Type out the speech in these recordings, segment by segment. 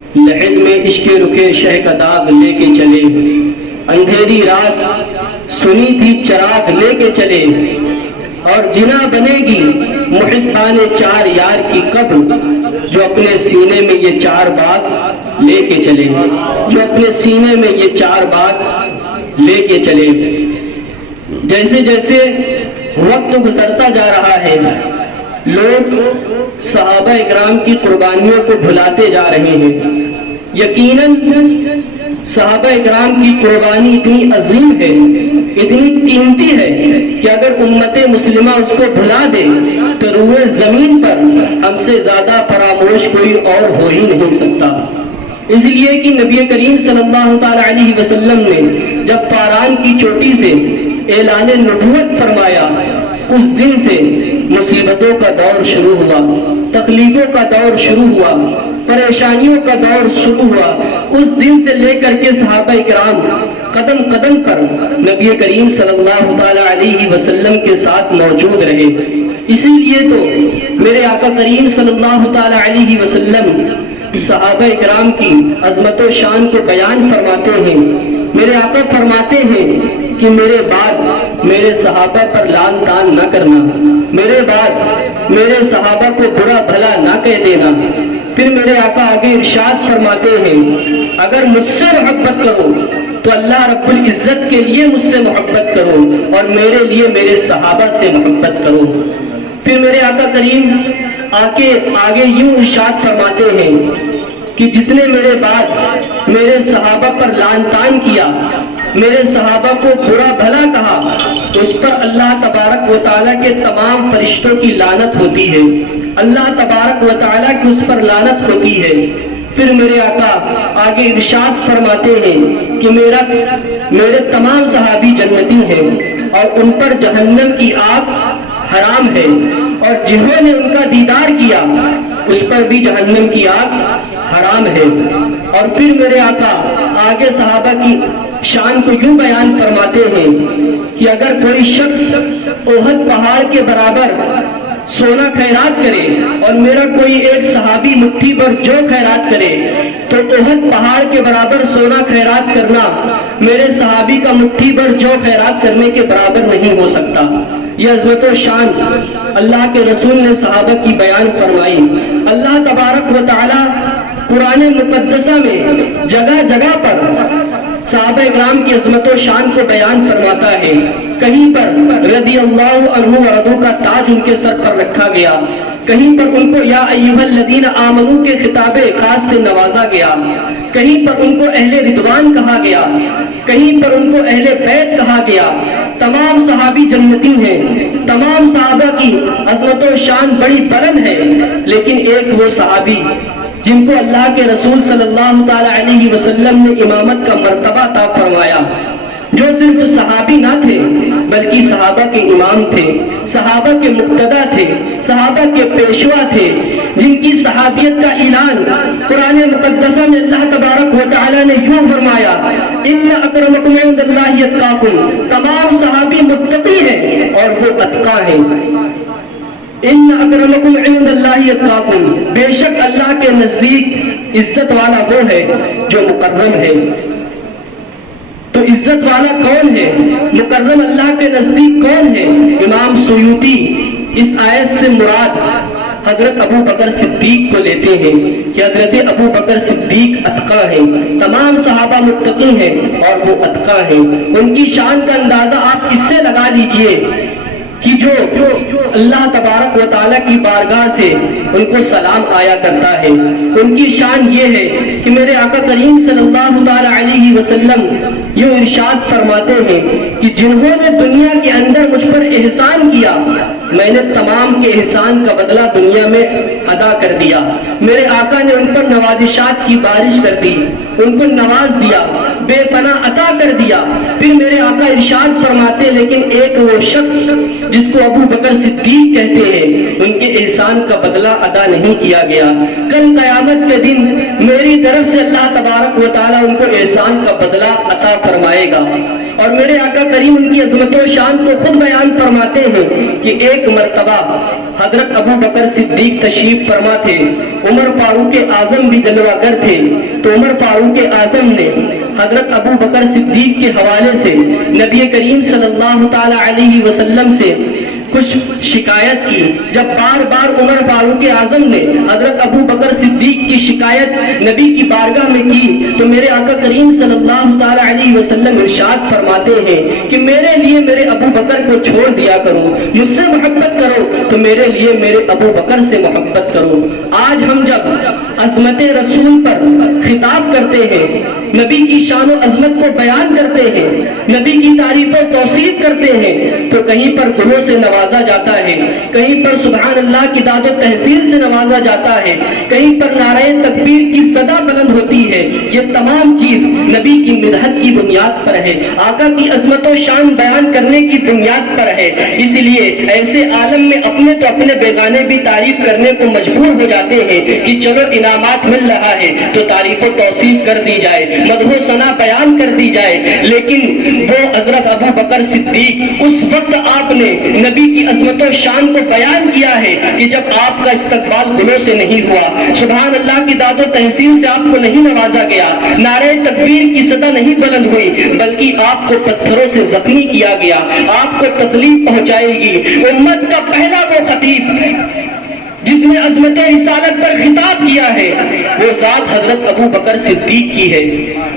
لحد میں عشق رکے شہ کا داغ لے کے چلے، اندھیری رات سنی تھی چراغ لے کے چلے، اور جنا بنے گی محبان چار یار کی کب، جو اپنے سینے میں یہ چار بات لے کے چلے، جو اپنے سینے میں یہ چار بات لے کے چلے۔ جیسے جیسے وقت گزرتا جا رہا ہے، لوگ صحابہ اکرام کی قربانیوں کو بھلاتے جا رہے ہیں۔ یقیناً صحابہ اکرام کی قربانی اتنی عظیم ہے، اتنی قیمتی ہے کہ اگر امت مسلمہ اس کو بھلا دے تو روئے زمین پر ہم سے زیادہ فراموش کوئی اور ہو ہی نہیں سکتا۔ اس لیے کہ نبی کریم صلی اللہ تعالی علیہ وسلم نے جب فاران کی چوٹی سے اعلان نبوت فرمایا، اس دن سے مصیبتوں کا دور شروع ہوا، تکلیفوں کا دور شروع ہوا، پریشانیوں کا دور شروع ہوا۔ اس دن سے لے کر کے صحابہ اکرام قدم قدم پر نبی کریم صلی اللہ تعالی علیہ وسلم کے ساتھ موجود رہے۔ اسی لیے تو میرے آقا کریم صلی اللہ تعالی علیہ وسلم صحابہ اکرام کی عظمت و شان کو بیان فرماتے ہیں۔ میرے آقا فرماتے ہیں کہ میرے بعد میرے صحابہ پر لعن طعن نہ کرنا، میرے بعد میرے صحابہ کو برا بھلا نہ کہہ دینا۔ پھر میرے آقا آگے ارشاد فرماتے ہیں، اگر مجھ سے محبت کرو تو اللہ رب العزت کے لیے مجھ سے محبت کرو، اور میرے لیے میرے صحابہ سے محبت کرو۔ پھر میرے آقا کریم آگے یوں ارشاد فرماتے ہیں کہ جس نے میرے بعد میرے صحابہ پر لعن طعن کیا، میرے صحابہ کو برا بھلا کہا، اس پر اللہ تبارک و تعالیٰ کے تمام فرشتوں کی لعنت ہوتی ہے، اللہ تبارک و تعالیٰ کی اس پر لعنت ہوتی ہے۔ پھر میرے آقا آگے ارشاد فرماتے ہیں کہ میرے تمام صحابی جنتی ہیں، اور ان پر جہنم کی آگ حرام ہے، اور جنہوں نے ان کا دیدار کیا اس پر بھی جہنم کی آگ حرام ہے۔ اور پھر میرے آقا آگے صحابہ کی شان کو یوں بیان فرماتے ہیں کہ اگر کوئی شخص احد پہاڑ کے برابر سونا خیرات کرے، اور میرا کوئی ایک صحابی مٹھی پر جو خیرات کرے، تو احد پہاڑ کے برابر سونا خیرات کرنا میرے صحابی کا مٹھی پر جو خیرات کرنے کے برابر نہیں ہو سکتا۔ یہ عظمت و شان اللہ کے رسول نے صحابہ کی بیان فرمائی۔ اللہ تبارک و تعالی قرآن مقدسہ میں جگہ جگہ پر صحابہ اکرام کی عظمت و شان کو بیان فرماتا ہے۔ کہیں پر رضی اللہ عنہ ورضوا کا تاج ان کے سر پر رکھا گیا، کہیں پر ان کو یا ایھا الذین آمنوا کے خطاب خاص سے نوازا گیا، کہیں پر ان کو اہل رضوان کہا گیا، کہیں پر ان کو اہل بیت کہا گیا۔ تمام صحابی جنتی ہیں، تمام صحابہ کی عظمت و شان بڑی بلند ہے، لیکن ایک وہ صحابی جن کو اللہ کے رسول صلی اللہ تعالی علیہ وسلم نے امامت کا مرتبہ عطا فرمایا، جو صرف صحابی نہ تھے بلکہ صحابہ کے امام تھے، صحابہ کے مقتدی تھے، صحابہ کے پیشوا تھے، جن کی صحابیت کا اعلان قرآن مقدسہ میں اللہ تبارک و تعالی نے یوں فرمایا، ان اکرمکم عند اللہ اتقاکم، تمام صحابی متقی ہیں اور وہ اتقی ہیں۔ ان اکرمکم عند اللہ اتقاکم، بے شک اللہ کے نزدیک عزت والا وہ ہے جو مکرم ہے۔ تو عزت والا کون ہے؟ مکرم اللہ کے نزدیک کون ہے؟ امام سیوطی اس آیت سے مراد حضرت ابو بکر صدیق کو لیتے ہیں کہ حضرت ابو بکر صدیق اتقی ہیں، تمام صحابہ متقی ہیں اور وہ اتقی ہیں۔ ان کی شان کا اندازہ آپ اس سے لگا لیجئے کہ جو اللہ تبارک و تعالیٰ کی بارگاہ سے ان کو سلام آیا کرتا ہے، ان کی شان یہ ہے کہ میرے آقا کریم صلی اللہ تعالی علیہ وسلم یہ ارشاد فرماتے ہیں کہ جنہوں نے دنیا کے اندر مجھ پر احسان کیا، میں نے تمام کے احسان کا بدلہ دنیا میں ادا کر دیا۔ میرے آقا نے ان پر نوازشات کی بارش کر دی، ان کو نواز دیا، بے پناہ عطا کر دیا۔ پھر میرے آقا ارشاد فرماتے لیکن ایک وہ شخص جس کو ابو بکر صدیق کہتے ہیں، ان کے احسان کا بدلہ ادا نہیں کیا گیا۔ کل قیامت کے دن میری طرف طرف سے اللہ تبارک و تعالیٰ ان کو احسان کا بدلہ عطا فرمائے گا۔ اور میرے آقا کریم ان کی عظمت و شان کو خود بیان فرماتے ہیں کہ ایک مرتبہ حضرت ابو بکر صدیق تشریف فرما تھے، عمر فاروق اعظم بھی جلوہ گر تھے، تو عمر فاروق اعظم نے حضرت ابو بکر صدیق کے حوالے سے نبی کریم صلی اللہ تعالی علیہ وسلم سے کچھ شکایت کی۔ جب بار بار عمر فاروق اعظم نے حضرت ابو بکر صدیق کی شکایت نبی کی بارگاہ میں کی تو میرے آقا کریم صلی اللہ تعالی علیہ وسلم ارشاد فرماتے ہیں کہ میرے لیے میرے ابو بکر کو چھوڑ دیا کرو، مجھ سے محبت کرو تو میرے لیے میرے ابو بکر سے محبت کرو۔ آج ہم جب عظمت رسول پر خطاب کرتے ہیں، نبی کی شان و عظمت کو بیان کرتے ہیں، نبی کی تعریف و توصیف کرتے ہیں، تو کہیں پر گلوں سے نوازا جاتا ہے، کہیں پر سبحان اللہ کی داد و تحسین سے نوازا جاتا ہے، کہیں پر نعرہ تکبیر کی صدا بلند ہوتی ہے۔ یہ تمام چیز نبی کی مدحت کی بنیاد پر ہے، آقا کی عظمت و شان بیان کرنے کی بنیاد پر ہے۔ اس لیے ایسے عالم میں اپنے تو اپنے بیگانے بھی تعریف کرنے کو مجبور ہو جاتے ہیں کہ چلو انعامات مل رہا ہے تو تعریف و توصیف کر دی جائے، مدح و ثنا بیان کر دی جائے۔ لیکن وہ حضرت ابو بکر صدیق، اس وقت آپ نے نبی کی عظمت و شان کو بیان کیا ہے کہ جب آپ کا استقبال گلوں سے نہیں ہوا، سبحان اللہ کی داد و تحسین سے آپ کو نہیں نوازا گیا، نعرہ تکبیر کی صدا نہیں بلند ہوئی، بلکہ آپ کو پتھروں سے زخمی کیا گیا، آپ کو تکلیف پہنچائے گی۔ امت کا پہلا وہ خطیب جس نے عظمت رسالت پر خطاب کیا ہے وہ ذات حضرت ابو بکر صدیق کی ہے۔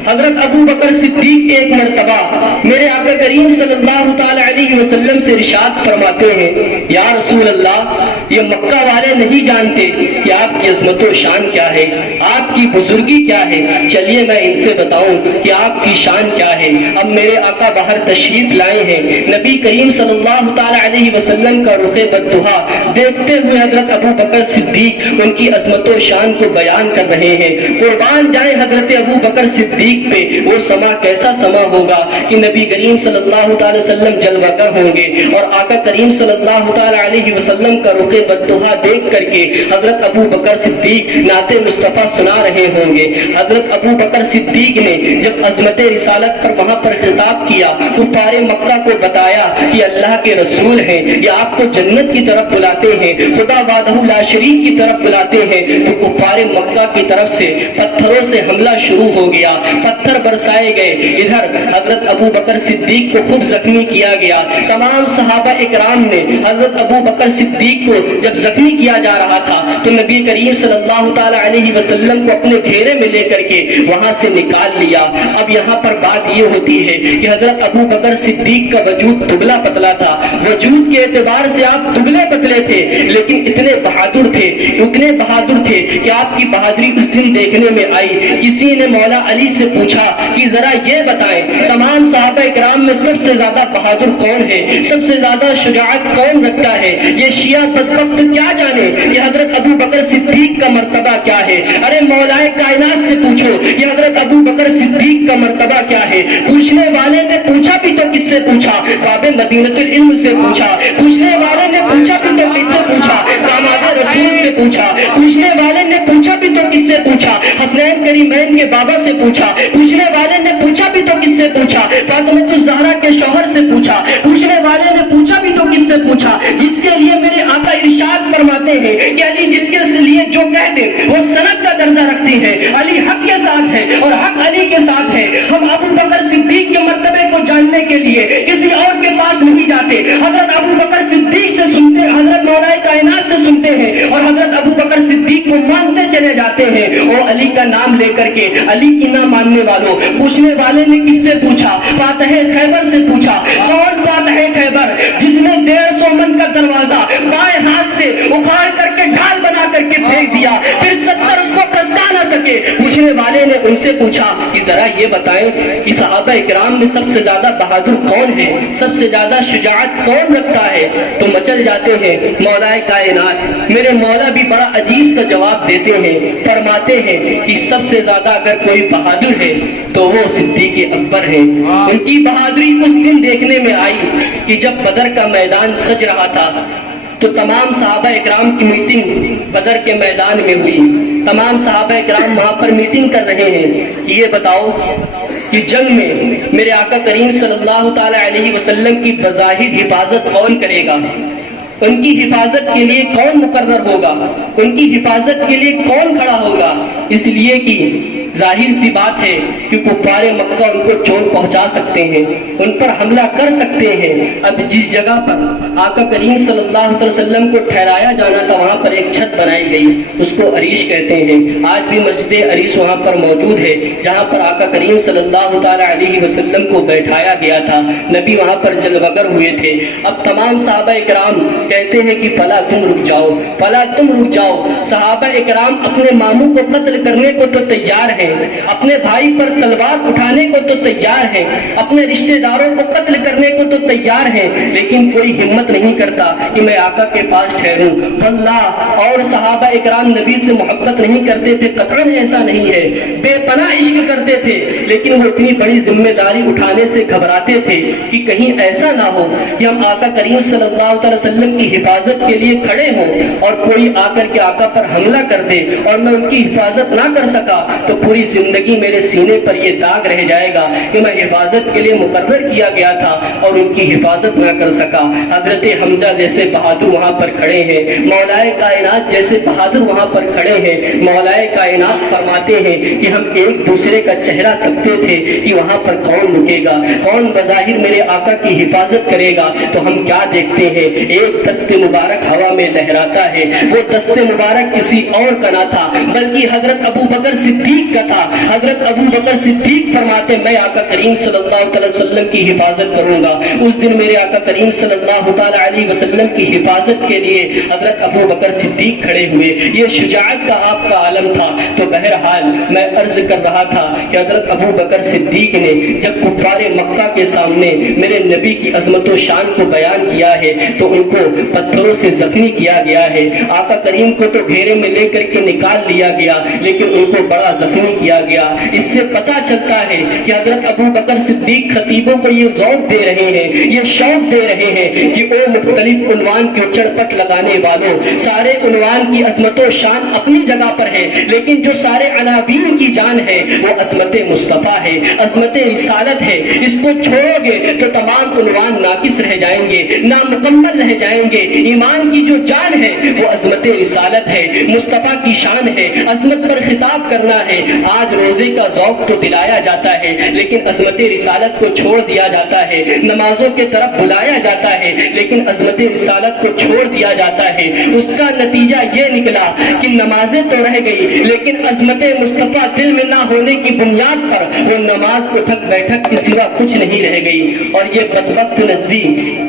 حضرت ابو بکر صدیق ایک مرتبہ میرے آقا کریم صلی اللہ تعالی علیہ وسلم سے ارشاد فرماتے ہیں، یا رسول اللہ، یہ مکہ والے نہیں جانتے کہ آپ کی عظمت و شان کیا ہے، آپ کی بزرگی کیا ہے، چلیے میں ان سے بتاؤں کہ آپ کی شان کیا ہے۔ اب میرے آقا باہر تشریف لائے ہیں، نبی کریم صلی اللہ تعالی علیہ وسلم کا رخ بددہا دیکھتے ہوئے حضرت ابو بکر صدیق ان کی عظمت و شان کو بیان کر رہے ہیں۔ قربان جائیں حضرت ابو بکر صدیق پہ، وہ سما کیسا سما ہوگا کہ نبی کریم صلی اللہ تعالی وسلم جلوہ گر ہوں گے اور آقا کریم صلی اللہ تعالی علیہ وسلم کا رخ بددہا دیکھ کر کے حضرت ابو بکر صدیق نعت مصطفیٰ سنا رہے ہوں گے۔ حضرت ابو بکر صدیق نے جب عظمت رسالت پر وہاں پر خطاب کیا، کفار مکہ کو بتایا کہ اللہ کے رسول ہیں، یہ آپ کو جنت کی طرف بلاتے ہیں، خدا وحدہ لا شریک کی طرف بلاتے ہیں، تو کفار مکہ کی طرف سے پتھروں سے حملہ شروع ہو گیا، پتھر برسائے گئے۔ ادھر حضرت ابو بکر صدیق کو خوب زخمی کیا گیا۔ تمام صحابہ اکرام نے حضرت ابو بکر صدیق کو جب زخمی کیا جا رہا تھا تو نبی کریم صلی اللہ تعالی علیہ وسلم کو اپنے گھیرے میں لے کر کے وہاں سے نکال لیا۔ اب یہاں پر بات یہ ہوتی ہے کہ حضرت ابو بکر صدیق کا وجود دبلا پتلا تھا، وجود کے اعتبار سے آپ دبلے پتلے تھے، لیکن اتنے بہادر تھے، اتنے بہادر تھے کہ آپ کی بہادری اس دن دیکھنے میں آئی۔ کسی نے مولا علی سے پوچھا کہ ذرا یہ بتائیں تمام صحابہ اکرام میں سب سے زیادہ بہادر کون ہے، سب سے زیادہ شجاعت کون رکھتا ہے؟ یہ شیعہ بدبخت کیا جانے یہ حضرت ابو بکر صدیق کا مرتبہ کیا ہے؟ ارے مولا کائنات سے پوچھو یہ حضرت ابو بکر صدیق کا مرتبہ کیا ہے؟ پوچھنے والے نے پوچھا بھی تو کس سے پوچھا؟ باب مدینۃ العلم سے پوچھا۔ پوچھنے والے نے پوچھا بھی تو کس سے پوچھا؟ داماد رسول سے پوچھا۔ پوچھنے والے نے پوچھا بھی تو کس سے پوچھا؟ حسنین کریمین کے بابا سے پوچھا۔ پوچھنے والے نے پوچھا بھی تو کس سے پوچھا؟ فاطمہ الزہرا کے شوہر سے پوچھا۔ پوچھنے والے نے پوچھا بھی تو کس سے پوچھا؟ جس کے لیے میرے آقا ارشاد فرماتے ہیں کہ علی جس کے لیے جو کہہ دے وہ سند کا درجہ رکھتی ہے، علی حق کے ساتھ ہے اور حق علی کے ساتھ ہے۔ ہم ابو بکر صدیق کے مرتبے کو جاننے کے لیے کسی اور کے پاس نہیں جاتے، حضرت ابو بکر صدیق سے سنتے، حضرت مولا کائنات سے سنتے ہیں اور حضرت ابو بکر صدیق کو مانتے چلے جاتے ہیں۔ اور علی کا نام لے کر کے علی کی نہ ماننے والوں، پوچھنے والے نے کس سے پوچھا؟ فاتح خیبر سے پوچھا۔ کون فاتح خیبر؟ جس نے 150 من کا دروازہ بائیں ہاتھ سے اکھاڑ کر کے ڈھال بنا کر کے پھینک دیا، پھر 70 اس کو کھسکا نہ سکے۔ پوچھنے والے نے ان سے پوچھا کہ ذرا یہ بتائیں کہ صحابہ اکرام میں سب سے زیادہ بہادر کون ہے، سب سے زیادہ شجاعت کون رکھتا ہے؟ تو مچل جاتے ہیں مولا کائنات۔ میرے مولا بھی بڑا عجیب سا جواب دیتے ہیں، فرماتے ہیں کہ سب سے زیادہ اگر کوئی بہادر ہے تو وہ صدیق اکبر ہے۔ ان کی بہادری اس دن دیکھنے میں آئی کہ جب بدر کا میدان سج رہا تھا، تو تمام صحابہ اکرام کی میٹنگ بدر کے میدان میں ہوئی. تمام صحابہ اکرام وہاں پر میٹنگ کر رہے ہیں کہ یہ بتاؤ کہ جنگ میں میرے آقا کریم صلی اللہ تعالی علیہ وسلم کی بظاہر حفاظت کون کرے گا؟ ان کی حفاظت کے لیے کون مقرر ہوگا؟ ان کی حفاظت کے لیے کون کھڑا ہوگا؟ اس لیے کہ ظاہر سی بات ہے کہ کفار مکہ ان کو چوٹ پہنچا سکتے ہیں، ان پر حملہ کر سکتے ہیں. اب جس جگہ پر آقا کریم صلی اللہ علیہ وسلم کو ٹھہرایا جانا تھا وہاں پر ایک چھت بنائی گئی، اس کو عریش کہتے ہیں. آج بھی مسجد عریش وہاں پر موجود ہے جہاں پر آقا کریم صلی اللہ تعالی علیہ وسلم کو بیٹھایا گیا تھا. نبی وہاں پر جلوگر ہوئے تھے. اب تمام صحابہ اکرام کہتے ہیں کہ فلا تم رک جاؤ، فلا تم رک جاؤ. صحابہ اکرام اپنے ماموں کو قتل کرنے کو تو تیار ہیں، اپنے بھائی پر تلوار اٹھانے کو تو تیار ہیں، اپنے رشتہ داروں کو قتل کرنے کو تو تیار ہیں، لیکن کوئی ہمت نہیں کرتا کہ میں آقا کے پاس ٹھہروں. واللہ اور صحابہ اکرام نبی سے محبت نہیں کرتے تھے، قطعاً ایسا نہیں ہے، بے پناہ عشق کرتے تھے، لیکن وہ اتنی بڑی ذمہ داری اٹھانے سے گھبراتے تھے کہ کہیں ایسا نہ ہو کہ ہم آقا کریم صلی اللہ علیہ وسلم کی حفاظت کے لیے کھڑے ہوں اور کوئی آ کر کے آقا پر حملہ کر دے اور میں ان کی حفاظت نہ کر سکا تو پوری زندگی میرے سینے پر یہ داغ رہ جائے گا کہ میں حفاظت کے لیے مقرر کیا گیا تھا اور ان کی حفاظت نہ کر سکا. حضرت حمزہ جیسے بہادر وہاں پر کھڑے ہیں، مولائے کائنات جیسے بہادر وہاں پر کھڑے ہیں. مولائے کائنات فرماتے ہیں کہ ہم ایک دوسرے کا چہرہ تکتے تھے کہ وہاں پر کون رکے گا، کون بظاہر میرے آقا کی حفاظت کرے گا. تو ہم کیا دیکھتے ہیں، ایک دست مبارک ہوا میں لہراتا ہے. وہ دست مبارک کسی اور کا نہ تھا بلکہ حضرت ابو بکر صدیق کا تھا. حضرت ابو بکر صدیق فرماتے میں آقا کریم صلی اللہ علیہ وسلم کی حفاظت کروں گا. اس دن میرے آقا کریم صلی اللہ تعالی علیہ وسلم کی حفاظت کے لیے حضرت ابو بکر صدیق کھڑے ہوئے. یہ شجاعت کا آپ کا عالم تھا. تو بہرحال میں عرض کر رہا تھا کہ حضرت ابو بکر صدیق نے جب کفار مکہ کے سامنے میرے نبی کی عظمت و شان کو بیان کیا ہے تو ان کو پتھروں سے زخمی کیا گیا ہے. آقا کریم کو تو گھیرے میں لے کر کے نکال لیا گیا لیکن ان کو بڑا زخمی کیا گیا. اس سے پتہ چلتا ہے کہ حضرت ابو بکر صدیق خطیبوں کو یہ ذوق دے رہے ہیں، یہ شوق دے رہے ہیں کہ او مختلف عنوان کے چڑپٹ لگانے والوں، سارے عنوان کی عظمت و شان اپنی جگہ پر ہے لیکن جو سارے عناوین کی جان ہے وہ عظمت مصطفیٰ ہے، عظمت رسالت ہے. اس کو چھوڑو گے تو تمام عنوان ناقص رہ جائیں گے، نامکمل رہ جائیں گے. ایمان کی جو جان ہے وہ عظمت رسالت ہے، مصطفیٰ کی شان ہے، عظمت پر خطاب کرنا ہے. آج روزے کا ذوق تو دلایا جاتا ہے لیکن عظمت رسالت کو چھوڑ دیا جاتا ہے. نمازوں کے طرف بلایا جاتا ہے لیکن عظمت رسالت کو چھوڑ دیا جاتا ہے. اس کا نتیجہ یہ نکلا کہ نمازیں تو رہ گئی لیکن عظمت مصطفیٰ دل میں نہ ہونے کی بنیاد پر وہ نماز اٹھک بیٹھک کے سوا کچھ نہیں رہ گئی. اور یہ بدبخت ندوی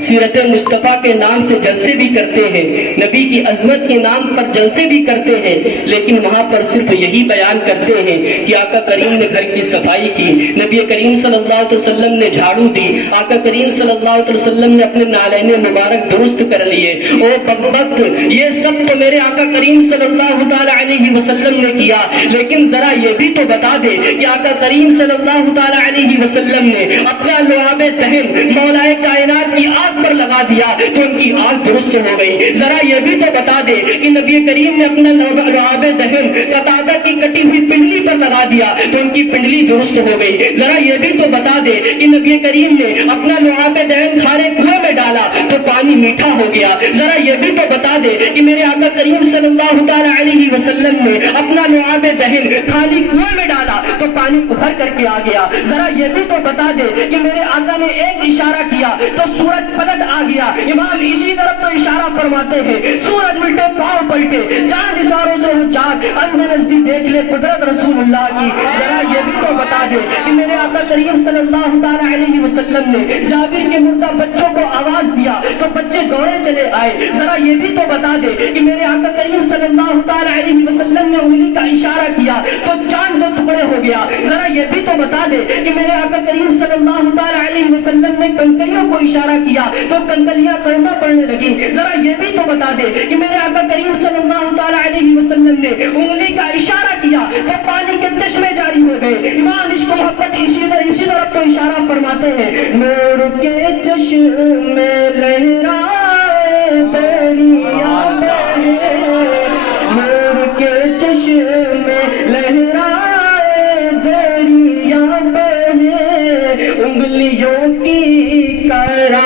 سیرت مصطفیٰ کے نام سے جلسے بھی کرتے ہیں، نبی کی عظمت کے نام پر جلسے بھی کرتے ہیں لیکن وہاں پر صرف یہی بیان کرتے ہیں کہ آقا کریم نے گھر کی صفائی کی، نبی کریم صلی اللہ علیہ وسلم نے جھاڑو دی، آقا کریم صلی اللہ علیہ وسلم نے اپنے نالین مبارک درست کر لیے. او بدبخت، یہ سب تو میرے آقا کریم صلی اللہ تعالی علیہ وسلم نے کیا لیکن ذرا یہ بھی تو بتا دے کہ آقا کریم صلی اللہ تعالی علیہ وسلم نے اپنا لعاب دہن مولائے کائنات کی آگ پر لگا دیا تو ان کی آگ درست ہو گئی. ذرا یہ بھی تو بتا دے کہ نبی کریم نے اپنا لعاب دہن قتادہ کی کٹی ہوئی پنڈلی پر لگا دیا تو ان کی پنڈلی درست ہو گئی. ذرا یہ بھی تو بتا دے کہ نبی کریم نے اپنا لعاب دہن کھارے کنویں میں ڈالا تو پانی میٹھا ہو گیا. ذرا یہ بھی تو بتا دے کہ میرے آقا کریم صلی اللہ تعالی علیہ وسلم نے اپنا لعاب دہن خالی کنویں میں ڈالا تو پانی ابھر کر کے آ گیا. ذرا یہ بھی تو بتا دے کہ میرے آقا نے ایک اشارہ کیا تو سورج پلٹ آ گیا. امام اسی طرف تو اشارہ فرماتے ہیں سورج الٹے پاؤں پلٹے، چاند اشاروں سے چاند اندھے نزدیک دیکھ لے قدرت رسول اللہ کی. ذرا یہ بھی تو بتا دے کہ میرے آقا کریم صلی اللہ تعالی علیہ وسلم نے جابر کے مردہ بچوں کو آواز دیا تو بچے دوڑے چلے آئے. ذرا یہ بھی تو بتا دے کہ میرے آقا کریم صلی اللہ تعالی علیہ وسلم نے انگلی کا اشارہ کیا تو چاند دو ٹکڑے ہو گیا. ذرا یہ بھی تو بتا دے کہ میرے آقا کریم صلی اللہ تعالی علیہ وسلم نے کنکریوں کو اشارہ کیا تو کنکریاں کڑنا پڑنے لگی. ذرا یہ بھی تو بتا دے کہ میرے آقا کریم صلی اللہ تعالی علیہ وسلم نے انگلی کا اشارہ کیا تو پانی کے چشمے جاری ہو گئے. ایمان عشق محبت اسی طرف تو اشارہ فرماتے ہیں نور کے چشمے لہرائے تیری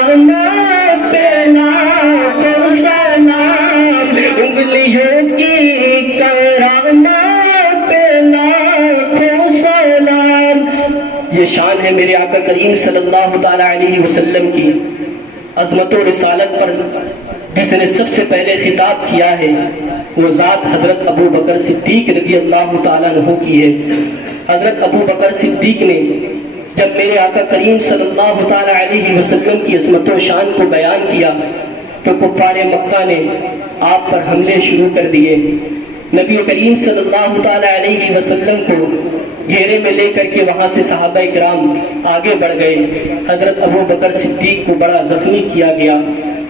کرامات پہ لاکھوں سلام، انگلیوں کی کرامات پہ لاکھوں سلام۔ یہ شان ہے میرے آقا کریم صلی اللہ تعالیٰ علیہ وسلم کی۔ عظمت و رسالت پر جس نے سب سے پہلے خطاب کیا ہے وہ ذات حضرت ابو بکر صدیق رضی اللہ تعالیٰ عنہ کی ہے۔ حضرت ابو بکر صدیق نے جب میرے آقا کریم صلی اللہ تعالیٰ علیہ وسلم کی عظمت و شان کو بیان کیا تو کفار مکہ نے آپ پر حملے شروع کر دیے۔ نبی کریم صلی اللہ تعالیٰ علیہ وسلم کو گھیرے میں لے کر کے وہاں سے صحابہ کرام آگے بڑھ گئے۔ حضرت ابو بکر صدیق کو بڑا زخمی کیا گیا۔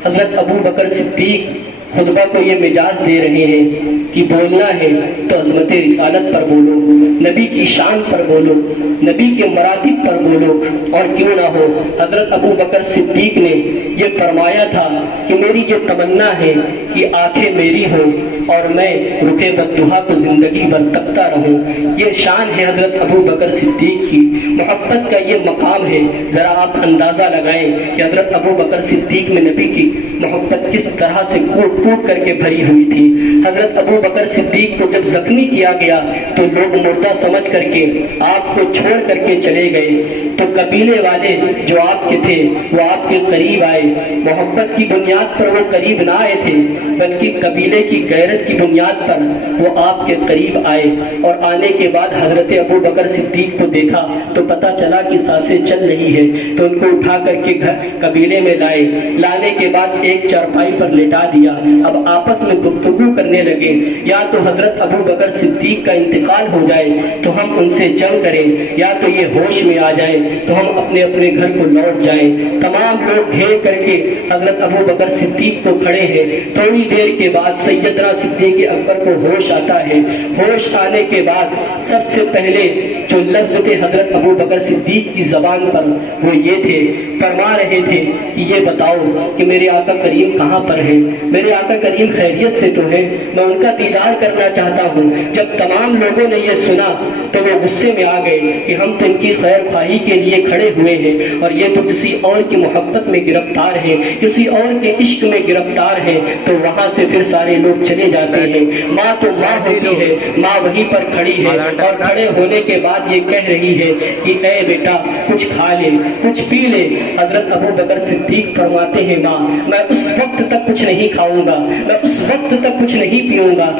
حضرت ابو بکر صدیق خطبہ کو یہ مجاز دے رہے ہیں کہ بولنا ہے تو عظمت رسالت پر بولو، نبی کی شان پر بولو، نبی کے مراتب پر بولو، اور کیوں نہ ہو حضرت ابو بکر صدیق نے یہ فرمایا تھا کہ میری یہ تمنا ہے کہ آنکھیں میری ہوں اور میں رکے بددہا کو زندگی بھر تکتا رہوں۔ یہ شان ہے حضرت ابو بکر صدیق کی، محبت کا یہ مقام ہے۔ ذرا آپ اندازہ لگائیں کہ حضرت ابو بکر صدیق میں نبی کی محبت کس طرح سے کوٹ کوٹ کر کے بھری ہوئی تھی۔ حضرت ابو بکر صدیق کو جب زخمی کیا گیا تو لوگ مردہ سمجھ کر کے آپ کو چھوڑ کر کے چلے گئے، تو قبیلے والے جو آپ کے تھے وہ آپ کے قریب آئے۔ محبت کی بنیاد پر وہ قریب نہ آئے تھے بلکہ قبیلے کی غیرت کی بنیاد پر وہ آپ کے قریب آئے، اور آنے کے بعد حضرت ابو بکر صدیق کو دیکھا تو پتہ چلا کہ سانسیں چل رہی ہے، تو ان کو اٹھا کر کے قبیلے میں لائے۔ لانے کے بعد ایک چارپائی پر لٹا دیا۔ اب آپس میں گفتگو کرنے لگے، یا تو حضرت ابو بکر صدیق کا انتقال ہو جائے تو ہم ان سے جنگ کریں، یا تو یہ ہوش میں آ جائیں تو ہم اپنے اپنے گھر کو لوٹ جائیں۔ تمام لوگ گھیر کر کے حضرت ابو بکر صدیق کو کھڑے ہیں۔ تھوڑی دیر کے بعد سیدنا صدیق اکبر کو ہوش آتا ہے۔ ہوش آنے کے بعد سب سے پہلے جو لفظ تھے حضرت ابو بکر صدیق کی زبان پر وہ یہ تھے، فرما رہے تھے کہ یہ بتاؤ کہ میرے آقا کریم کہاں پر ہے؟ میرے آقا کریم خیریت سے تو ہے، میں ان کا دیدار کرنا چاہتا ہوں۔ جب تمام لوگوں نے یہ سنا تو وہ غصے میں آ گئے کہ ہم تو ان کی خیر خواہی کے لیے کھڑے ہوئے ہیں اور یہ تو کسی اور کی محبت میں گرفتار ہے، کسی اور کے عشق میں گرفتار ہے۔ تو وہاں سے پھر سارے لوگ چلے جاتے ہیں۔ ماں تو ماں ہوتی ہے، ماں وہیں پر کھڑی ہے اور کھڑے ہونے کے بعد یہ کہہ رہی ہے کہ اے بیٹا کچھ کھا لے، کچھ پی لے۔ حضرت ابو بکر صدیق فرماتے ہیں ماں میں اس وقت تک کچھ نہیں کھاؤں گا، میں اس وقت تک کچھ نہیں پیوں گا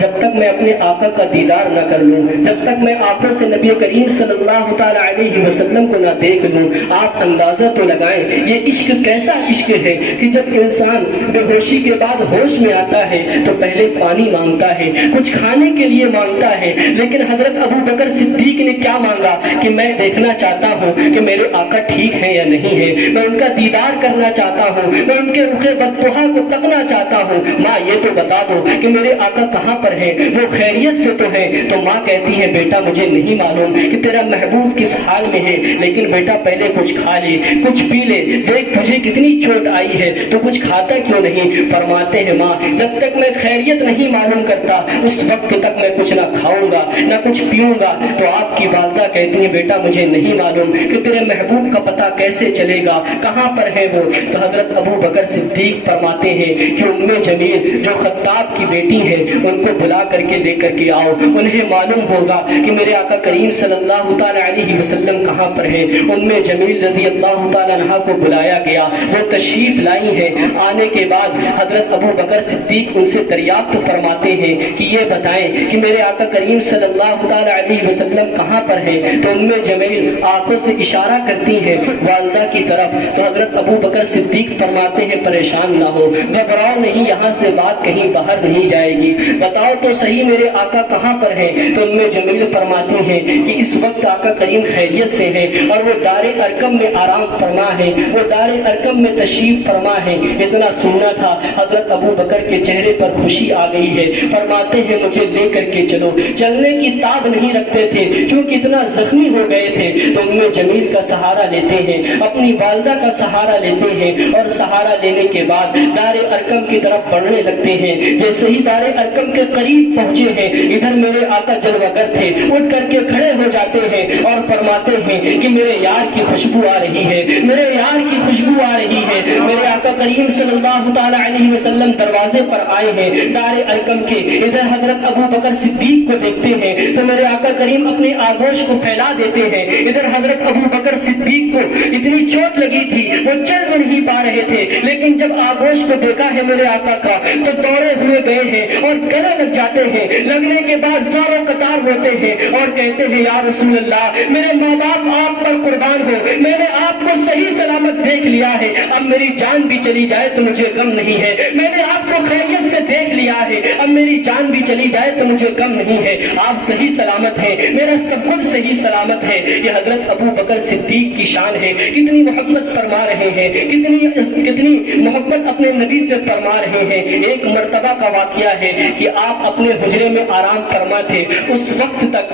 جب تک میں اپنے آقا کا دیدار نہ کر لوں، جب تک میں آنکھوں سے نبی کریم صلی اللہ تعالیٰ علیہ وسلم کو نہ دیکھ لوں۔ آپ اندازہ تو لگائیں یہ عشق کیسا عشق ہے کہ جب انسان بے ہوشی کے بعد ہوش میں آتا ہے تو پہلے پانی مانگتا ہے، کچھ کھانے کے لیے مانگتا ہے، لیکن حضرت ابو بکر صدیق نے کیا مانگا کہ میں دیکھنا چاہتا ہوں کہ میرے آقا ٹھیک ہے یا نہیں ہے، میں ان کا دیدار کرنا چاہتا ہوں، میں ان کے رخ بددہا کو تکنا چاہتا ہوں۔ ماں یہ تو بتا دو کہ میرے آقا کہاں پر ہے، وہ خیریت سے تو ہے؟ تو ماں کہتی ہے بیٹا مجھے نہیں معلوم کہ تیرا محبوب کس حال میں ہے، لیکن بیٹا پہلے کچھ کھا لے، کچھ پی لے، دیکھ تجھے کتنی چوٹ آئی ہے تو کچھ کھاتا کیوں نہیں؟ فرماتے ہیں ماں جب تک میں خیریت نہیں معلوم کرتا اس وقت تک میں کچھ نہ کھاؤں گا نہ کچھ پیوں گا۔ تو آپ کی والدہ کہتی ہیں بیٹا مجھے نہیں معلوم کہ تیرے محبوب کا پتہ کیسے چلے گا، کہاں پر ہے وہ؟ تو حضرت ابو بکر صدیق فرماتے ہیں کہ ام جمیل جو خطاب کی بیٹی ہے ان کو بلا کر کے لے کر کے آؤ، انہیں معلوم ہوگا کہ میرے آقا کریم صلی اللہ تعالیٰ علیہ وسلم کہاں پر ہے۔ ام جمیل رضی اللہ تعالیٰ عنہا کو بلایا گیا، وہ تشریف لائی ہیں۔ آنے کے بعد حضرت ابو بکر صدیق ان سے دریافت فرماتے ہیں کہ یہ بتائیں کہ میرے آقا کریم صلی اللہ تعالیٰ علیہ وسلم کہاں پر ہے؟ تو ام جمیل آنکھوں سے اشارہ کرتی ہیں والدہ کی طرف۔ تو حضرت ابو بکر صدیق فرماتے ہیں پریشان نہ ہو، گھبراؤ نہیں، یہاں سے بات کہیں باہر نہیں جائے گی، بتاؤ تو صحیح میرے آقا کہاں پر ہے؟ تو ام جمیل فرماتی ہیں کہ اس وقت آقا کریم خیریت سے ہے اور وہ دار ارقم میں آرام فرما ہے، وہ دار ارقم میں تشریف فرما ہے۔ اتنا سننا تھا حضرت ابو بکر کے چہرے پر خوشی آ گئی ہے، فرماتے ہیں مجھے لے کر کے چلو۔ چلنے کی تاب نہیں رکھتے تھے چونکہ اتنا زخمی ہو گئے تھے، تو ام جمیل کا سہارا لیتے ہیں، اپنی والدہ کا سہارا لیتے ہیں، اور سہارا لینے کے بعد دار ارقم کی طرف بڑھنے لگتے ہیں۔ جیسے ہی دار ارقم کے قریب پہنچے ہیں ادھر میرے آقا جلوگر تھے، اٹھ کر کے کھڑے ہو جاتے ہیں اور فرماتے ہیں کہ میرے یار کی خوشبو آ رہی ہے، میرے یار کی خوشبو آ رہی ہے۔ میرے آقا کریم صلی اللہ تعالی علیہ وسلم دروازے پر آئے ہیں دار ارقم کے، ادھر حضرت ابو بکر صدیق کو دیکھتے ہیں تو میرے آقا کریم اپنے آغوش کو پھیلا دیتے ہیں۔ ادھر حضرت ابو بکر صدیق کو اتنی چوٹ لگی تھی، وہ چل نہیں پا رہے تھے، لیکن جب آغوش کو دیکھا ہے میرے آقا کا تو دوڑے ہوئے گئے ہیں اور گلے لگ جاتے ہیں۔ لگنے کے بعد زاروں قطار روتے ہیں اور کہتے ہیں یا رسول اللہ، میرے ماں باپ آپ پر قربان ہو، میں نے آپ کو صحیح سلامت دیکھ لیا ہے، اب میری جان بھی چلی جائے تو مجھے غم نہیں ہے۔ میں نے آپ کو خیریت سے دیکھ لیا ہے، اب میری جان بھی چلی جائے تو مجھے غم نہیں ہے، آپ صحیح سلامت ہیں، میرا سب کچھ صحیح سلامت ہے۔ یہ حضرت ابو بکر صدیق کی شان ہے، کتنی محبت فرما رہے ہیں، کتنی محبت اپنے نبی سے فرما رہے ہیں۔ ایک مرتبہ کا واقعہ ہے کہ آپ اپنے حجرے میں آرام فرما تھے، اس وقت تک